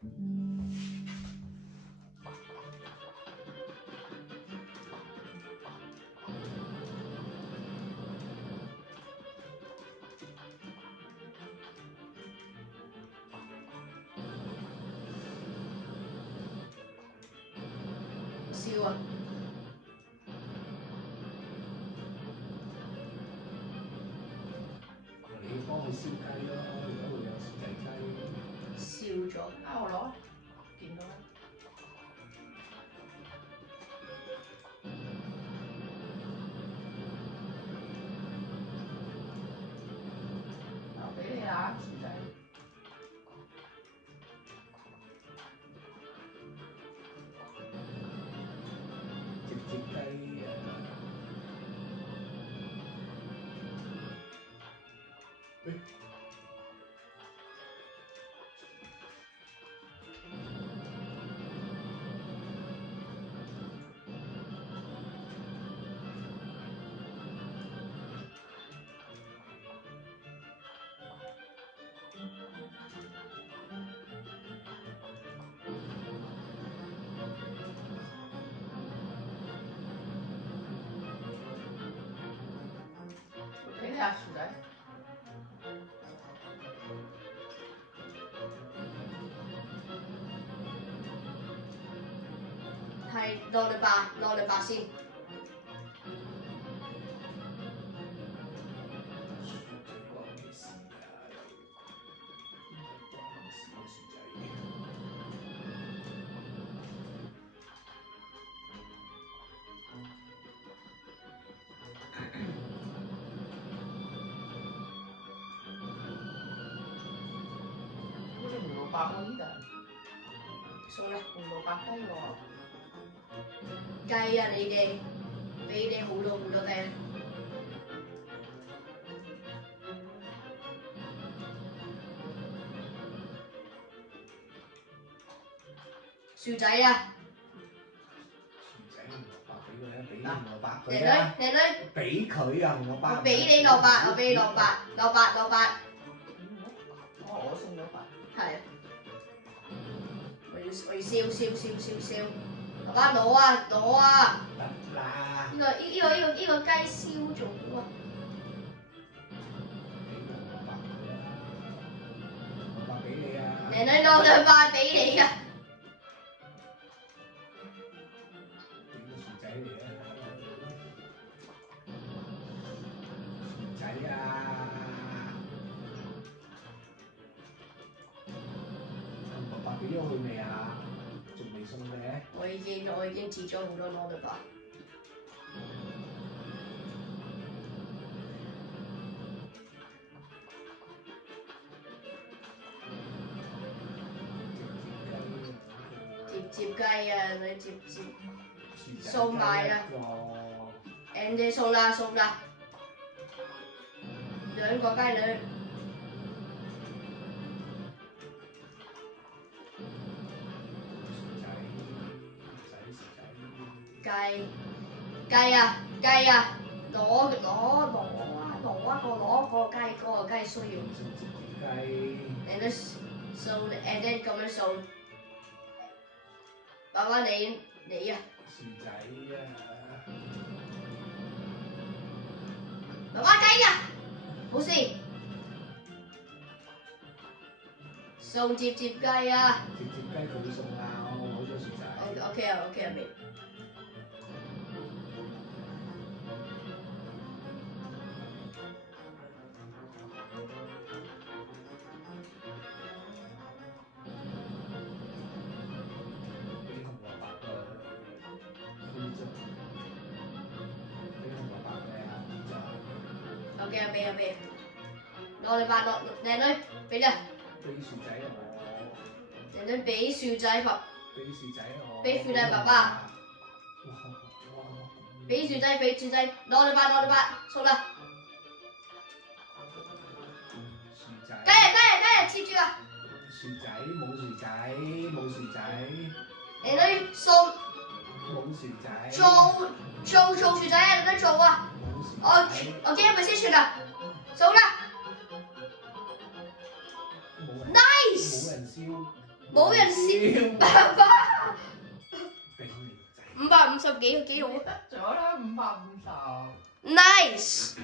笑啊！你幫佢燒雞咯，而家會有薯仔雞。燒咗啊！我攞，見到啦。俾你啊，薯仔。直接雞啊！俾你啊，薯仔。係落嚟吧先。嗰啲胡蘿蔔可以㗎，送啦，胡蘿蔔雞喎。雞啊！你哋俾你好多雞啊！薯仔啊！薯仔胡蘿蔔俾佢啊，俾胡蘿蔔靚佢啊！女，靚女，俾佢啊，胡蘿蔔。我俾你蘿蔔，我俾你蘿蔔，蘿蔔。我送蘿蔔。係。我要燒。爸爸攞啊！得啦。呢個雞燒咗啊！胡蘿蔔俾你啊！靚女攞兩塊俾你㗎。點個薯仔嚟啊？薯仔啊！胡蘿蔔俾咗佢未啊？仲未送嘅？我已經切咗好多攞嘞吧。接雞啊！你接送埋啊！人哋送啦，兩個雞女。雞啊！攞個雞需要。雞。人哋送，and then 咁樣送。爸爸你啊！薯仔啊！爸爸雞啊！好事。送接雞啊！接雞佢送啊！我攞咗薯仔。OK 啊，明。OK 啊，俾。攞嚟吧，靚女，俾啦。俾薯仔我。靚女俾薯仔爸。俾薯仔我。俾薯仔爸爸。俾薯仔，攞嚟吧，送啦。薯仔。雞啊，切住啊！薯仔冇薯仔。靚女送。冇薯仔。做薯仔啊！你做啊！我驚佢先算啦，送啦。冇人燒。冇人笑，爸爸。550幾個幾好。得咗啦，550。Nice。